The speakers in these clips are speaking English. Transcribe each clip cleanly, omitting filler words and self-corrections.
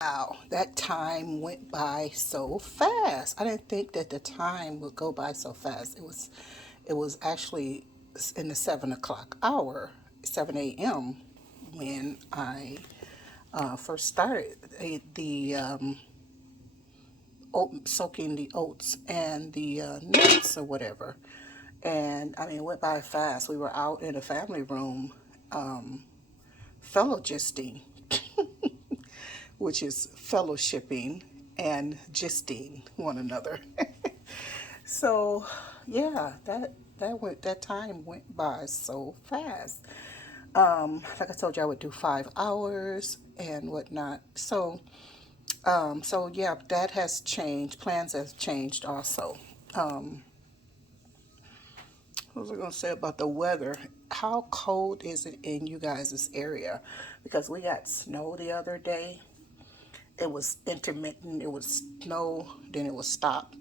Wow, that time went by so fast. I didn't think that the time would go by so fast. It was actually in the 7 o'clock hour, 7 a.m. when I first started the soaking the oats and the nuts or whatever. And I mean, it went by fast. We were out in the family room, fellowgisting, which is fellowshipping and gisting one another. So, yeah, that time went by so fast. Like I told you, I would do 5 hours and whatnot. So yeah, that has changed. Plans have changed also. Um, what was I going to say about the weather? How cold is it in you guys' area? Because we got snow the other day. It was intermittent. It would snow, then it would stop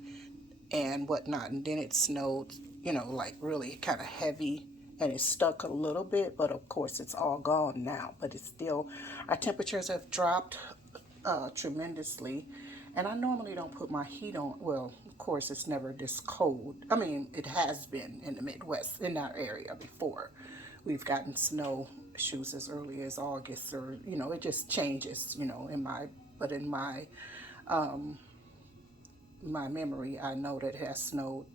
and whatnot, and then it snowed, like really kind of heavy, and it stuck a little bit, but of course it's all gone now. But it's still, our temperatures have dropped tremendously, and I normally don't put my heat on. Well, of course it's never this cold. I mean, it has been in the Midwest in our area before. We've gotten snow shoes as early as August, or it just changes. In my but in my memory, I know that it has snowed,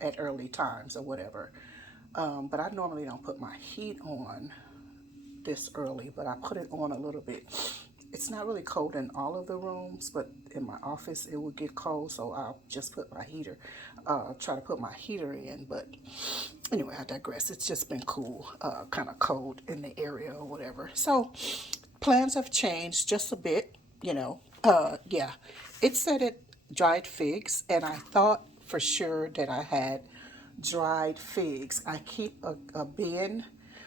at early times or whatever. But I normally don't put my heat on this early, but I put it on a little bit. It's not really cold in all of the rooms, but in my office it would get cold, so I'll just put my heater, try to put my heater in. But anyway, I digress. It's just been cool, kind of cold in the area or whatever. So plans have changed just a bit, yeah. It said it dried figs, and I thought for sure that I had dried figs. I keep a bin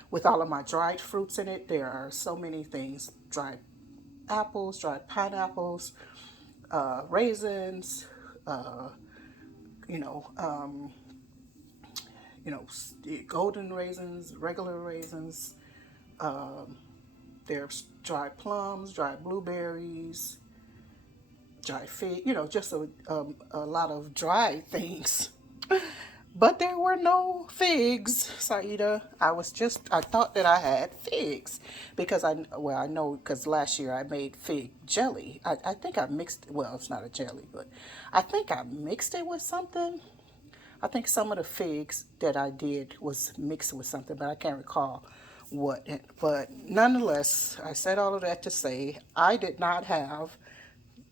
with all of my dried fruits in it. There are so many things: dried apples, dried pineapples, raisins, uh, you know, um, golden raisins, regular raisins. There's dried plums, dried blueberries, dried fig. Just a lot of dried things. But there were no figs, Saida. I thought that I had figs because I know because last year I made fig jelly. I think I mixed, well, it's not a jelly, but I think I mixed it with something. I think some of the figs that I did was mixed with something, but I can't recall what. But nonetheless, I said all of that to say I did not have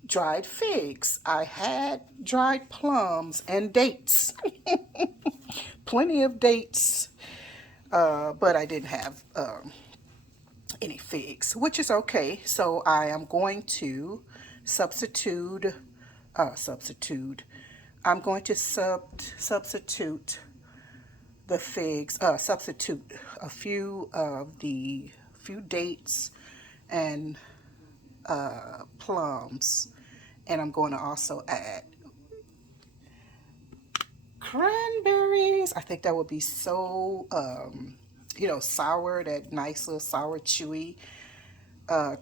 dried figs. I had dried plums and dates. Plenty of dates, but I didn't have any figs, which is okay. So I am going to substitute, substitute. I'm going to substitute the figs, substitute a few of the few dates and plums, and I'm going to also add cranberries. I think that would be so, sour, that nice little sour, chewy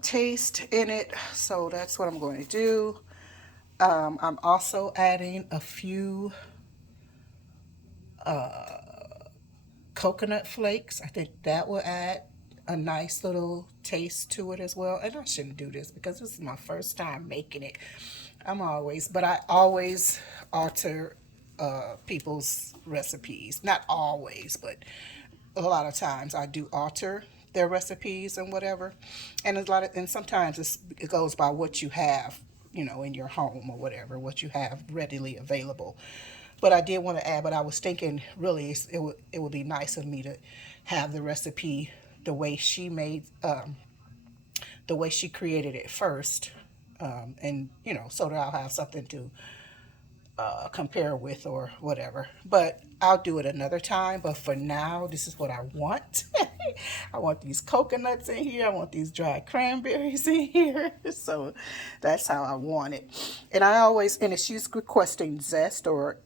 taste in it. So that's what I'm going to do. I'm also adding a few coconut flakes. I think that will add a nice little taste to it as well. And I shouldn't do this because this is my first time making it. But I always alter people's recipes. Not always, but a lot of times I do alter their recipes and whatever. And sometimes it goes by what you have, in your home or whatever, what you have readily available. But I did want to add, but I was thinking really it would be nice of me to have the recipe the way she made, the way she created it first, and so that I'll have something to compare with or whatever. But I'll do it another time. But for now, this is what I want. I want these coconuts in here. I want these dried cranberries in here. So that's how I want it. And if she's requesting zest or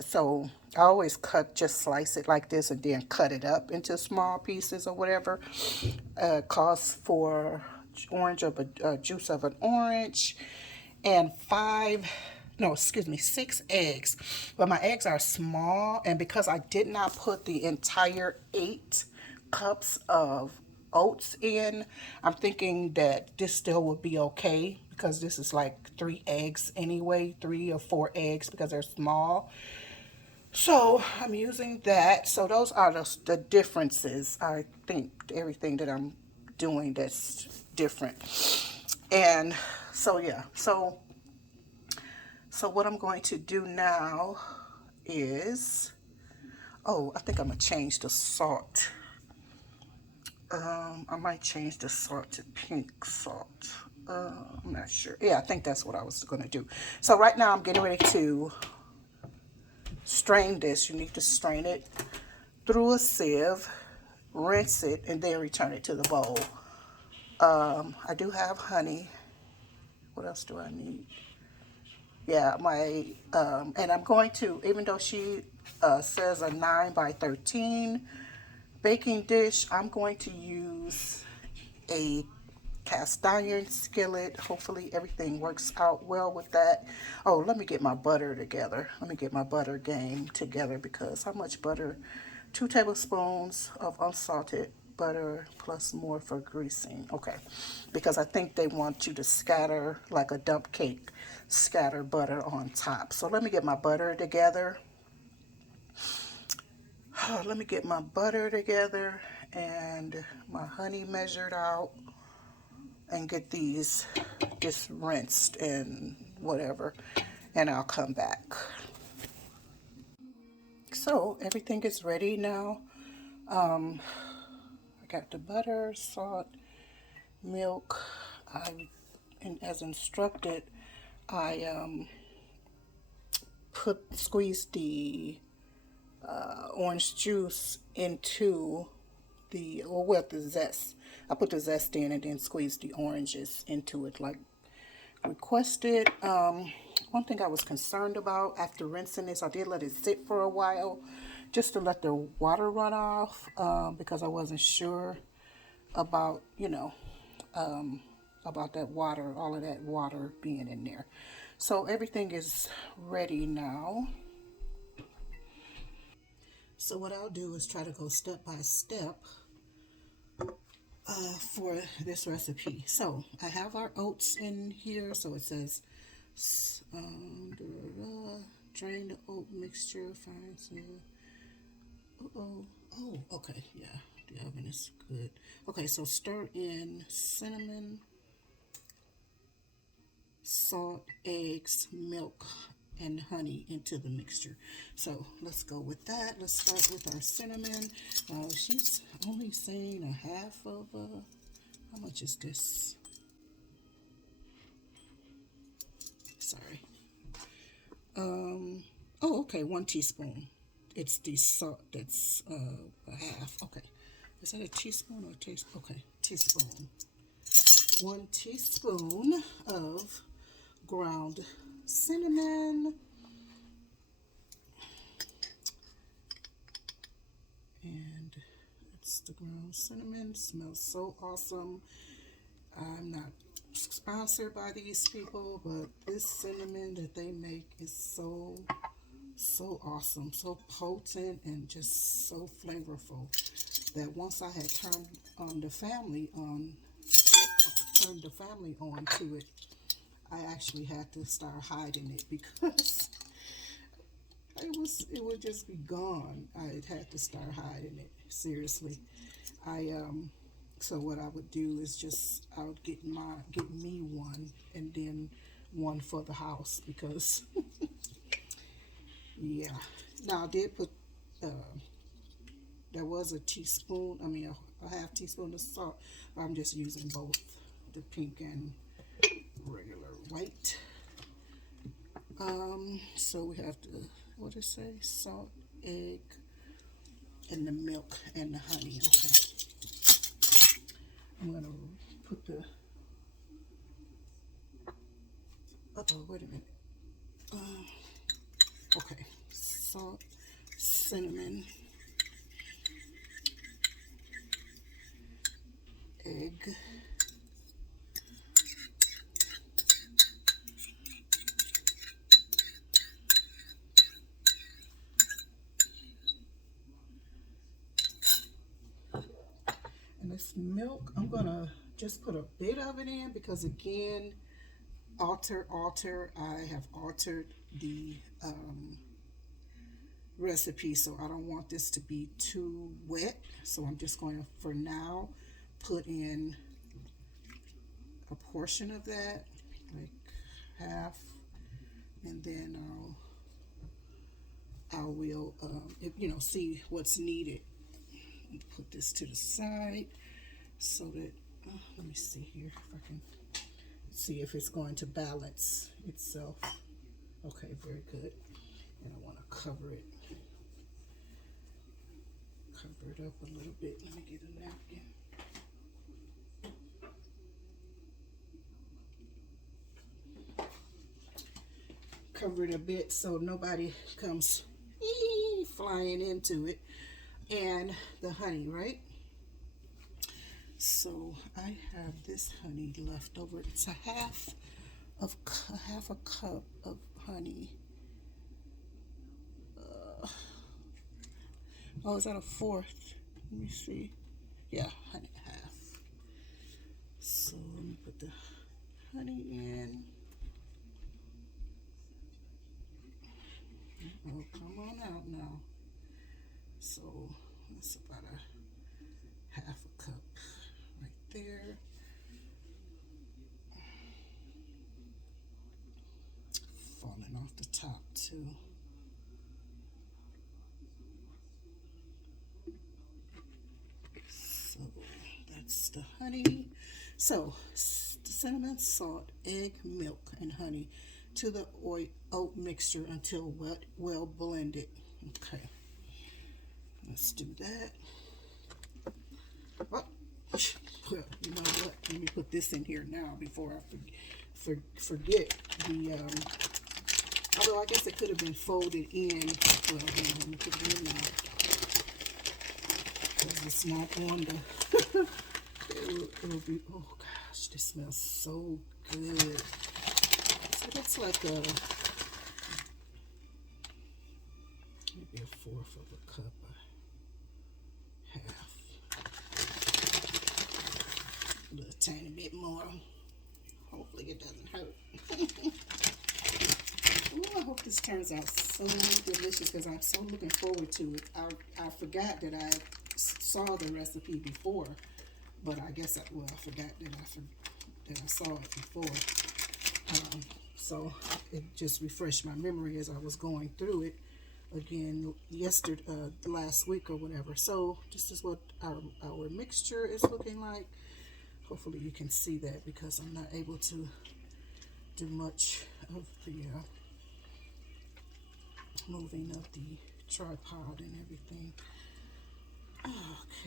so I always slice it like this and then cut it up into small pieces or whatever. Costs for juice of an orange, and 6 eggs. But my eggs are small, and because I did not put the entire 8 cups of oats in, I'm thinking that this still would be okay because this is like 3 eggs anyway, 3 or 4 eggs because they're small. So I'm using that. So those are the differences. I think everything that I'm doing that's different. And so yeah, so what I'm going to do now is, oh, I think I'm gonna change the salt. I might change the salt to pink salt. I'm not sure. Yeah, I think that's what I was gonna do. So right now I'm getting ready to strain this. You need to strain it through a sieve, rinse it, and then return it to the bowl. I do have honey. What else do I need? Yeah, and I'm going to, even though she says a 9 by 13 baking dish, I'm going to use a cast iron skillet. Hopefully everything works out well with that. Oh, let me get my butter together. Let me get my butter game together because how much butter? 2 tablespoons of unsalted butter plus more for greasing. Okay, because I think they want you to scatter like a dump cake, scatter butter on top. So let me get my butter together. Let me get my butter together and my honey measured out and get these just rinsed and whatever, and I'll come back. So everything is ready now. I got the butter, salt, milk. And as instructed, I squeezed the orange juice into the zest. I put the zest in and then squeezed the oranges into it like requested. One thing I was concerned about after rinsing this, I did let it sit for a while just to let the water run off because I wasn't sure about, about that water, all of that water being in there. So everything is ready now. So what I'll do is try to go step by step for this recipe. So I have our oats in here. So it says, drain the oat mixture, fine. Oh, okay, yeah, the oven is good. Okay, so stir in cinnamon, salt, eggs, milk, and honey into the mixture. So let's go with that. Let's start with our cinnamon. She's only saying a half of, how much is this? Sorry. Oh, okay, 1 teaspoon. It's the salt that's a half. Okay. Is that a teaspoon or a teaspoon? Okay, teaspoon. 1 teaspoon of ground cinnamon. And it's the ground cinnamon. Smells so awesome. I'm not sponsored by these people, but this cinnamon that they make is so awesome, so potent, and just so flavorful that once I had turned the family on to it, I actually had to start hiding it because it would just be gone. I had to start hiding it, seriously. So what I would do is just I would get me one and then one for the house because yeah. Now I did put there was a teaspoon, a half teaspoon of salt. I'm just using both the pink and regular white. So we have to, what did it say? Salt, egg, and the milk and the honey. Okay. I'm gonna put the, wait a minute. Okay, salt, cinnamon, egg, milk. I'm gonna just put a bit of it in because again, I have altered the recipe, so I don't want this to be too wet. So I'm just going to, for now, put in a portion of that, like half, and then I will, see what's needed. Put this to the side so that, let me see here if I can see if it's going to balance itself. Okay, very good. And I want to cover it up a little bit. Let me get a napkin. Cover it a bit so nobody comes flying into it. And the honey, right? So I have this honey left over. It's a half a cup of honey. Oh, is that a fourth? Let me see. Yeah, honey half. So let me put the honey in. Oh, come on out now. So that's about a half a cup right there. Falling off the top too. So that's the honey. So the cinnamon, salt, egg, milk, and honey to the oat mixture until well blended. Okay, let's do that. Oh, well, you know what? Let me put this in here now before I forget the. Although I guess it could have been folded in. Well, let me put it in now because it's not on the. It'll be. Oh gosh, this smells so good. So that's like maybe a fourth of a cup, half, a little tiny bit more. Hopefully it doesn't hurt. Ooh, I hope this turns out so delicious because I'm so looking forward to it. I forgot that I saw the recipe before, but I guess I forgot that I saw it before. So it just refreshed my memory as I was going through it again last week or whatever. So this is what our mixture is looking like. Hopefully you can see that because I'm not able to do much of the moving of the tripod and everything.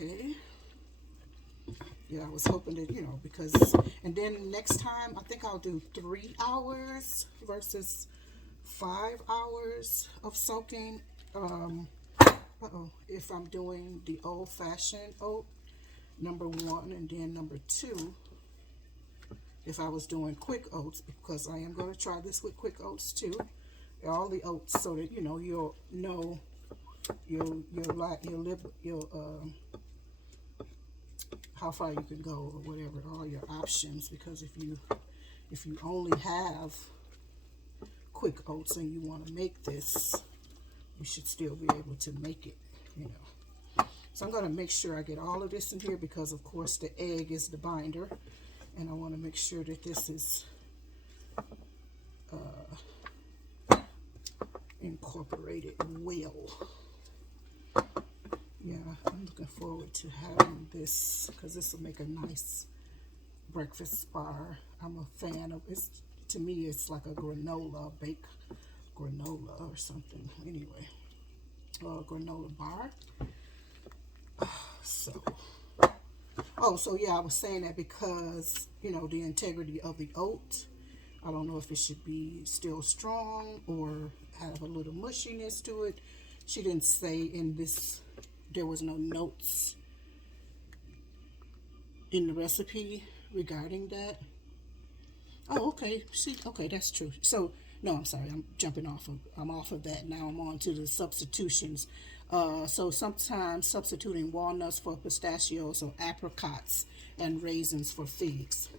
Okay. Yeah, I was hoping that, because, and then next time, I think I'll do 3 hours versus 5 hours of soaking. If I'm doing the old-fashioned oat, number 1, and then number 2, if I was doing quick oats, because I am going to try this with quick oats too. All the oats, so that, you'll know how far you can go or whatever, all your options, because if you only have quick oats and you want to make this, you should still be able to make it, So I'm going to make sure I get all of this in here because of course the egg is the binder, and I want to make sure that this is incorporated well. Yeah, I'm looking forward to having this because this will make a nice breakfast bar. I'm a fan of it. To me, it's like a baked granola or something. Anyway, granola bar. So yeah, I was saying that because, the integrity of the oat. I don't know if it should be still strong or have a little mushiness to it. She didn't say in this. There was no notes in the recipe regarding that. Oh, okay. Okay, that's true. So, no, I'm sorry. I'm off of that. Now I'm on to the substitutions. So sometimes substituting walnuts for pistachios or apricots and raisins for figs.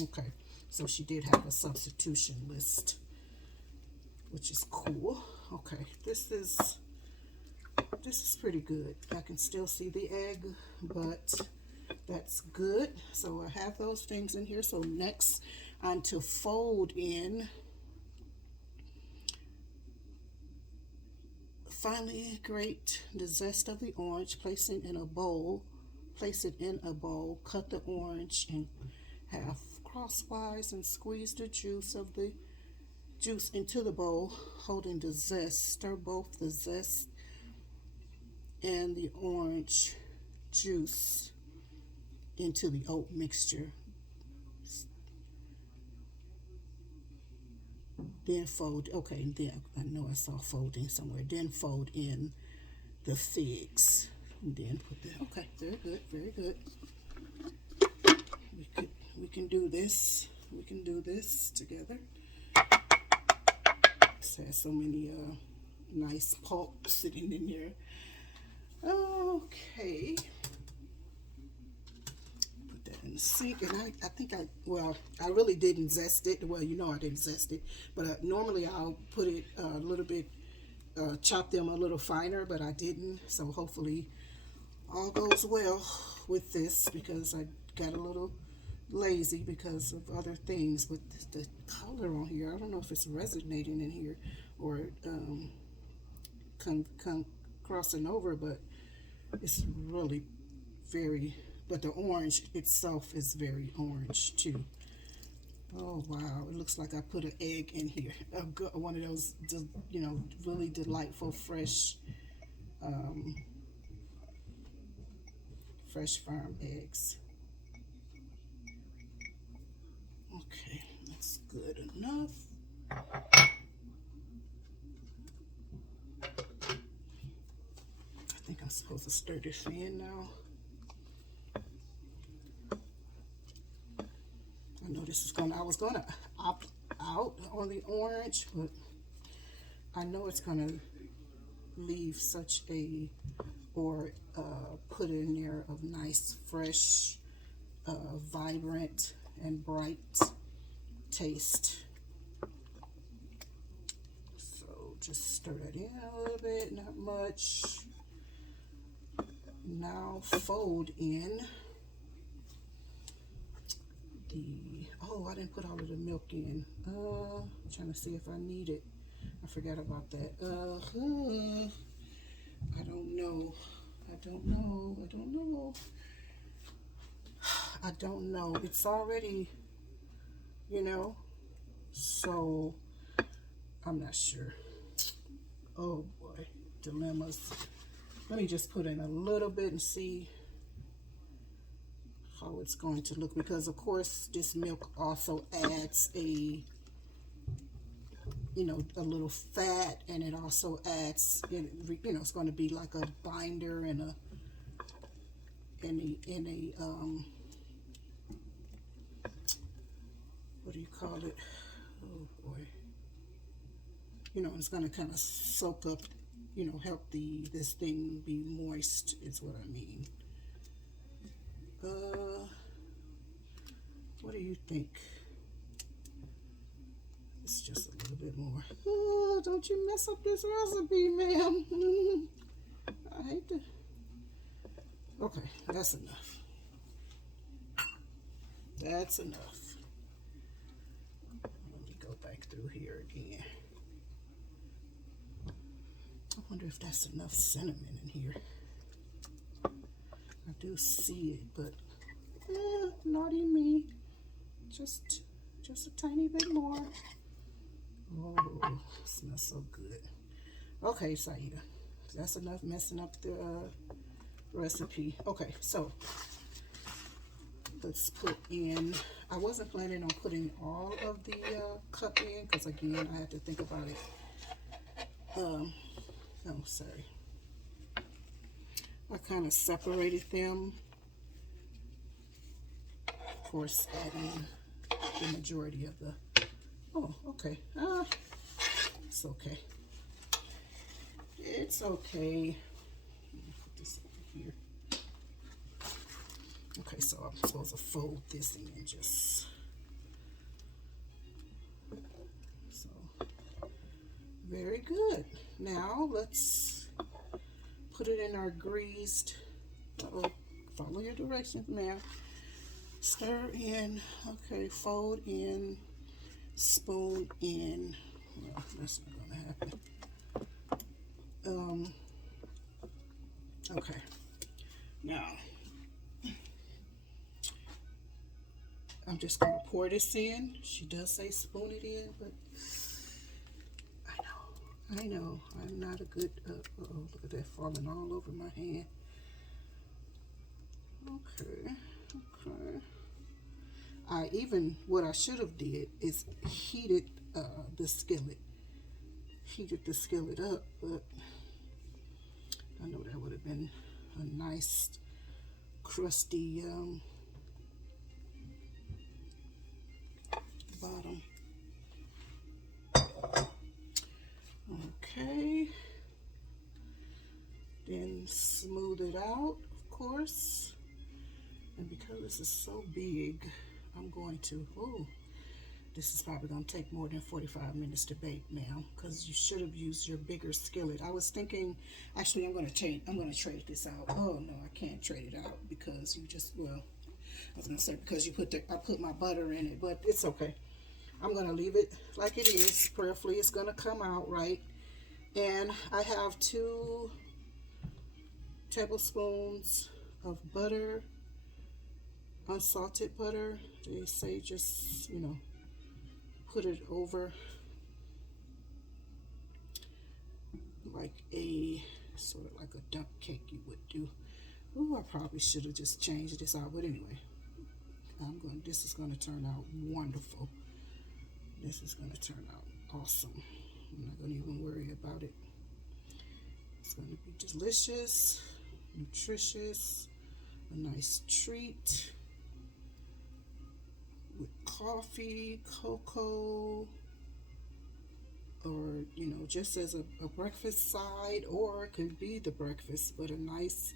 Okay, so she did have a substitution list, which is cool. Okay, this is pretty good. I can still see the egg, but that's good. So I have those things in here. So next, I'm to fold in. Finally grate the zest of the orange, place it in a bowl. Cut the orange in half crosswise and squeeze the juice into the bowl, holding the zest. Stir both the zest and the orange juice into the oat mixture. Then fold, okay, then I know I saw folding somewhere. Then fold in the figs. And then put that, okay, very good, very good. We can do this. We can do this together. This has so many nice pulp sitting in here. Okay. And sink, and I think I really didn't zest it. Well, you know I didn't zest it, but normally I'll put it a little bit, chop them a little finer, but I didn't. So hopefully all goes well with this, because I got a little lazy because of other things with the color on here. I don't know if it's resonating in here or crossing over, but it's really very. But the orange itself is very orange too. Oh wow, it looks like I put an egg in here. One of those, you know, really delightful fresh farm eggs. Okay, that's good enough. I think I'm supposed to stir this in now. I know this is I was gonna opt out on the orange, but I know it's gonna leave such a, or put in there of nice, fresh, vibrant, and bright taste. So just stir that in a little bit, not much. Now fold in I didn't put all of the milk in. I'm trying to see if I need it. I forgot about that. I don't know. It's already, you know, so I'm not sure. Oh boy, dilemmas. Let me just put in a little bit and see how it's going to look, because of course this milk also adds a, you know, a little fat, and it also adds, you know, it's going to be like a binder and a what do you call it? Oh boy, you know, it's going to kind of soak up, you know, help this thing be moist is what I mean. What do you think? It's just a little bit more. Oh, don't you mess up this recipe, ma'am. I hate to. Okay, that's enough. That's enough. Let me go back through here again. I wonder if that's enough cinnamon in here. I do see it, but naughty me. Just a tiny bit more. Oh, it smells so good. Okay, Saida, that's enough messing up the recipe. Okay, so let's put in. I wasn't planning on putting all of the cup in, because again, I had to think about it. Oh, sorry. I kind of separated them. Of course, adding the majority of the. Oh, okay. It's okay. It's okay. here. Okay, so I'm supposed to fold this in just so. Very good. Now let's put it in our greased. Follow your directions, ma'am. Stir in. Okay, fold in. Spoon in. Well, that's not gonna happen. Okay. Now I'm just gonna pour this in. She does say spoon it in, but I know, I'm not a good, look at that falling all over my hand. Okay. What I should have did is heated the skillet. Heated the skillet up, but I know that would have been a nice, crusty bottom. Okay. Then smooth it out, of course. And because this is so big, I'm going to, this is probably going to take more than 45 minutes to bake now, because you should have used your bigger skillet. I was thinking, actually, I'm going to trade this out. Oh, no, I can't trade it out because you just, well, I was going to say because I put my butter in it, but it's okay. I'm going to leave it like it is. Prayerfully, it's going to come out right. And I have 2 tablespoons of butter, unsalted butter. They say just, put it over like a sort of like a dump cake you would do. Ooh, I probably should have just changed this out, but anyway, this is going to turn out wonderful. This is going to turn out awesome. I'm not going to even worry about it. It's going to be delicious, nutritious, a nice treat with coffee, cocoa, or just as a breakfast side, or it could be the breakfast, but a nice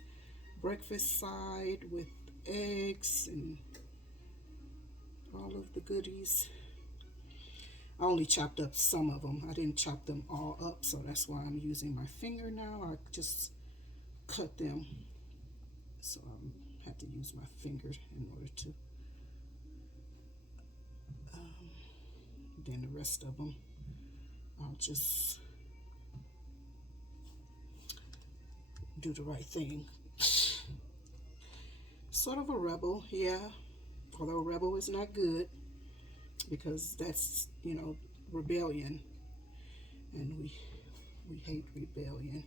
breakfast side with eggs and all of the goodies. I only chopped up some of them. I didn't chop them all up, so that's why I'm using my finger now. I just cut them, so I have to use my finger in order to. Then the rest of them, I'll just do the right thing. Sort of a rebel, yeah. Although rebel is not good, because that's, rebellion, and we hate rebellion.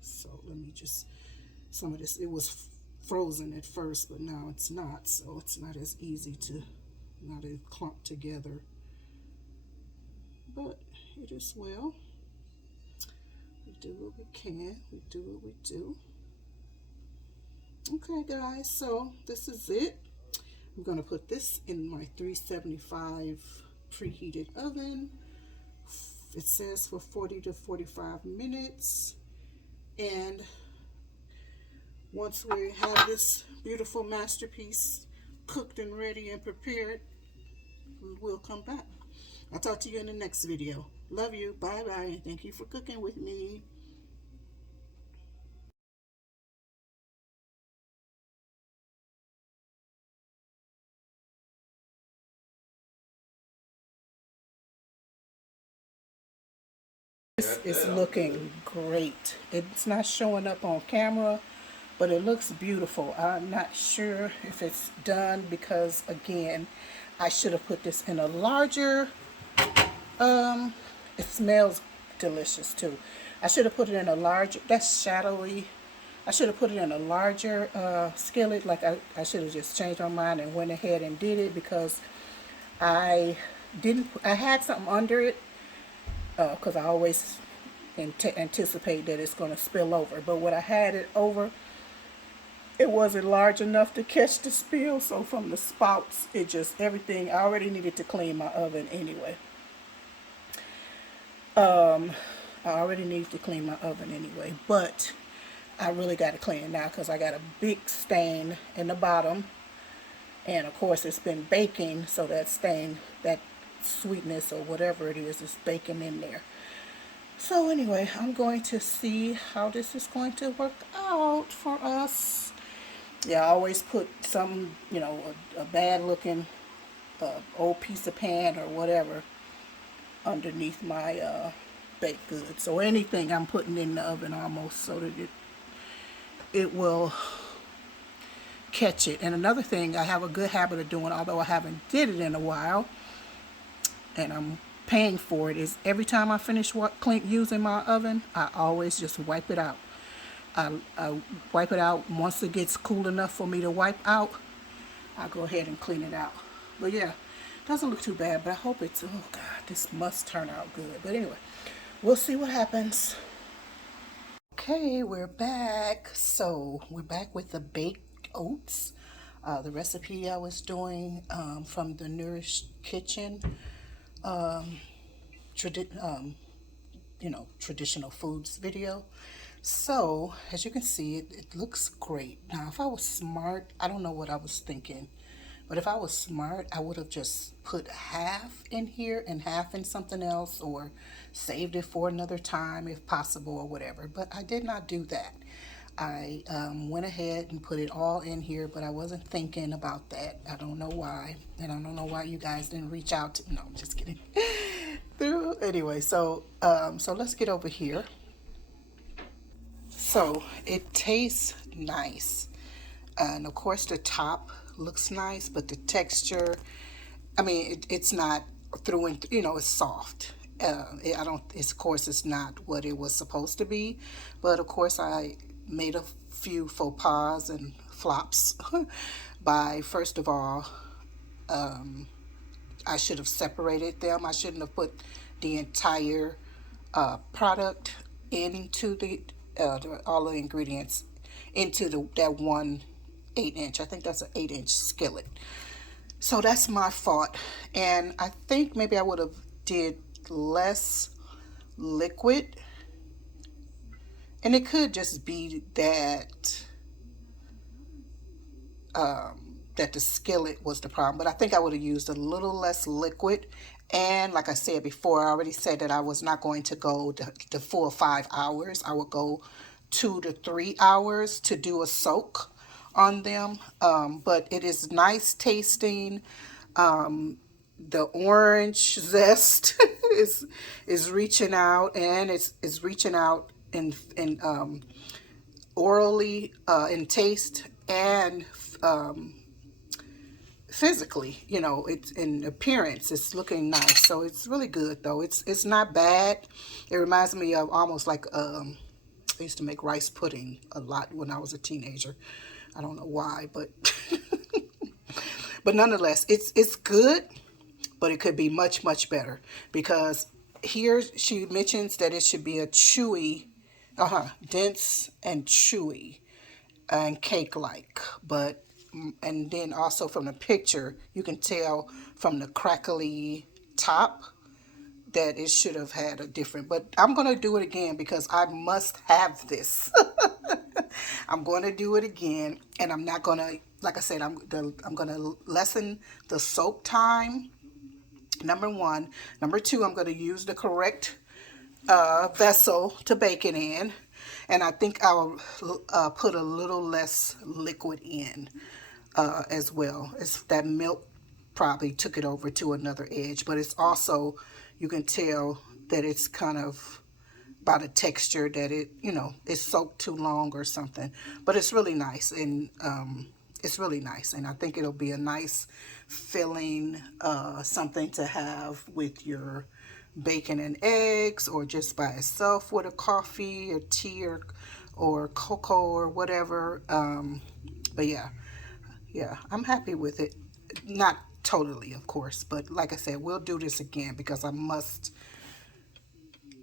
So let me just, some of this, it was frozen at first, but now it's not, so it's not as easy to, not as clumped together, but it is well. We do what we can, we do what we do. Okay guys, so this is it. I'm going to put this in my 375 preheated oven. It says for 40 to 45 minutes. And once we have this beautiful masterpiece cooked and ready and prepared, we'll come back. I'll talk to you in the next video. Love you. Bye-bye. Thank you for cooking with me. This is looking great. It's not showing up on camera, but it looks beautiful. I'm not sure if it's done because, again, I should have put this in a larger, it smells delicious too. I should have put it in a larger, that's shadowy. I should have put it in a larger skillet. Like I should have just changed my mind and went ahead and did it, because I had something under it, because I always anticipate that it's going to spill over. But when I had it over, it wasn't large enough to catch the spill. So from the spouts, it just, everything, I already needed to clean my oven anyway. I already need to clean my oven anyway, but I really got to clean it now because I got a big stain in the bottom. And of course, it's been baking, so that stain, that sweetness or whatever it is baking in there. So anyway, I'm going to see how this is going to work out for us. Yeah, I always put some, a bad looking old piece of pan or whatever underneath my baked goods. So anything I'm putting in the oven almost so that it will catch it. And another thing I have a good habit of doing, although I haven't did it in a while, and I'm paying for it, is every time I finish using my oven, I always just wipe it out. I wipe it out once it gets cool enough for me to wipe out. I go ahead and clean it out. But yeah, doesn't look too bad, but I hope it's, oh God, this must turn out good. But anyway, we'll see what happens. Okay, we're back. So we're back with the baked oats. The recipe I was doing from the Nourished Kitchen, traditional foods video. So as you can see, it looks great. Now, if I was smart, I don't know what I was thinking, but if I was smart, I would have just put half in here and half in something else, or saved it for another time if possible, or whatever. But I did not do that. I went ahead and put it all in here, but I wasn't thinking about that. I don't know why, and I don't know why you guys didn't reach out to. No, I'm just kidding. Anyway, so let's get over here. So it tastes nice, and of course the top looks nice, but the texture, I mean, it's not through and it's soft. I don't. Of course, it's not what it was supposed to be, but of course, I made a few faux pas and flops by first of all, I should have separated them. I shouldn't have put the entire product into all the ingredients into that one 8-inch. I think that's an 8-inch skillet. So that's my fault. And I think maybe I would have did less liquid. And it could just be that that the skillet was the problem. But I think I would have used a little less liquid. And like I said before, I already said that I was not going to go the full 5 hours. I would go 2 to 3 hours to do a soak on them. But it is nice tasting. The orange zest is reaching out, and it's reaching out in orally, in taste, and physically, it's in appearance, it's looking nice. So it's really good though. It's not bad. It reminds me of almost like I used to make rice pudding a lot when I was a teenager. I don't know why, but but nonetheless, it's good, but it could be much, much better, because here she mentions that it should be a chewy, dense and chewy and cake-like. But and then also from the picture, you can tell from the crackly top that it should have had a different. But I'm going to do it again because I must have this. I'm going to do it again, and I'm not going to, like I said, I'm going to lessen the soak time. Number one. Number two, I'm going to use the correct vessel to bake it in. And I think I'll put a little less liquid in as well. It's that milk probably took it over to another edge. But it's also, you can tell that it's kind of by the texture that it's soaked too long or something. But it's really nice, and it's really nice. And I think it'll be a nice filling, something to have with your bacon and eggs, or just by itself with a coffee or tea or cocoa or whatever. But yeah, I'm happy with it. Not totally, of course, but like I said, we'll do this again because I must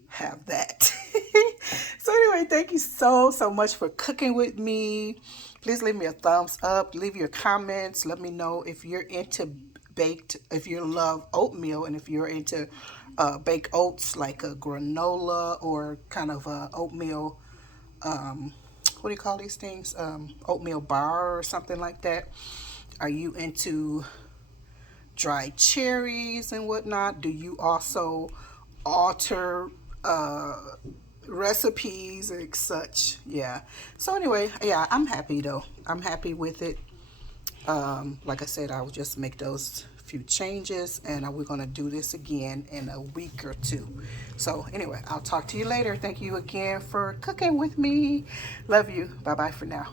have that. So anyway, thank you so much for cooking with me. Please leave me a thumbs up, leave your comments, let me know if you're into baked, if you love oatmeal, and if you're into baked oats, like a granola or kind of a oatmeal, what do you call these things? Oatmeal bar or something like that. Are you into dried cherries and whatnot? Do you also alter recipes and such? Yeah. So anyway, yeah, I'm happy though. I'm happy with it. Like I said, I will just make those few changes, and we're going to do this again in a week or two. So anyway, I'll talk to you later. Thank you again for cooking with me. Love you. Bye bye for now.